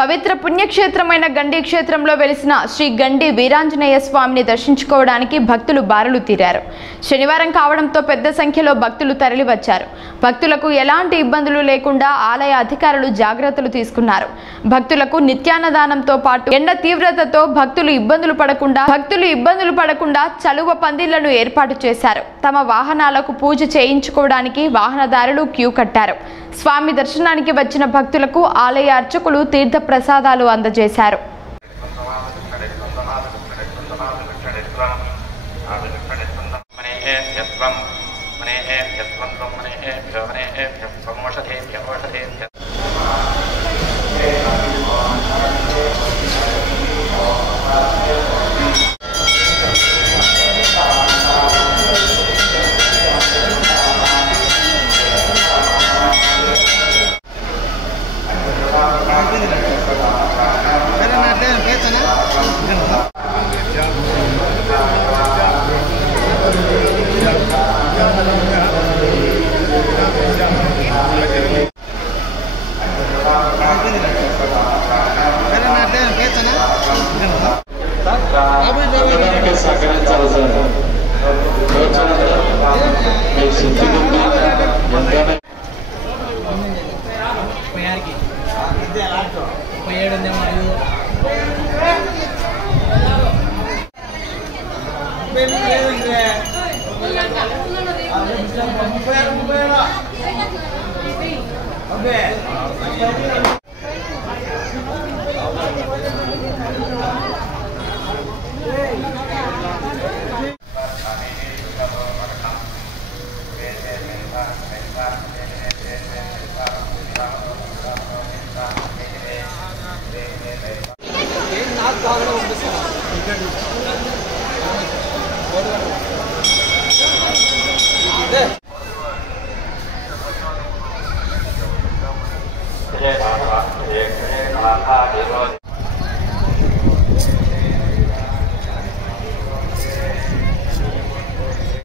పవిత్ర పుణ్యక్షేత్రమైన గండి క్షేత్రంలో వెలిసిన శ్రీ గండి వీరాంజనేయ స్వామిని దర్శించుకోవడానికి భక్తులు బారులు తీరారు. శనివారం కావడంతో పెద్ద సంఖ్యలో భక్తులు తరలివచ్చారు. భక్తులకు ఎలాంటి ఇబ్బందులు లేకుండా ఆలయ అధికారులు జాగ్రత్తలు తీసుకున్నారు. భక్తులకు నిత్యాన్నదానంతో పాటు ఎండ తీవ్రతతో భక్తులు ఇబ్బందులు పడకుండా చలువ పందిళ్లను ఏర్పాటు చేశారు. తమ వాహనాలకు పూజ చేయించుకోవడానికి వాహనదారులు క్యూ కట్టారు. స్వామి దర్శనానికి వచ్చిన భక్తులకు ఆలయ అర్చకులు తీర్థ ప్రసాదాలు అందజేశారు. Jai Baba, Jai Kalapa, Jai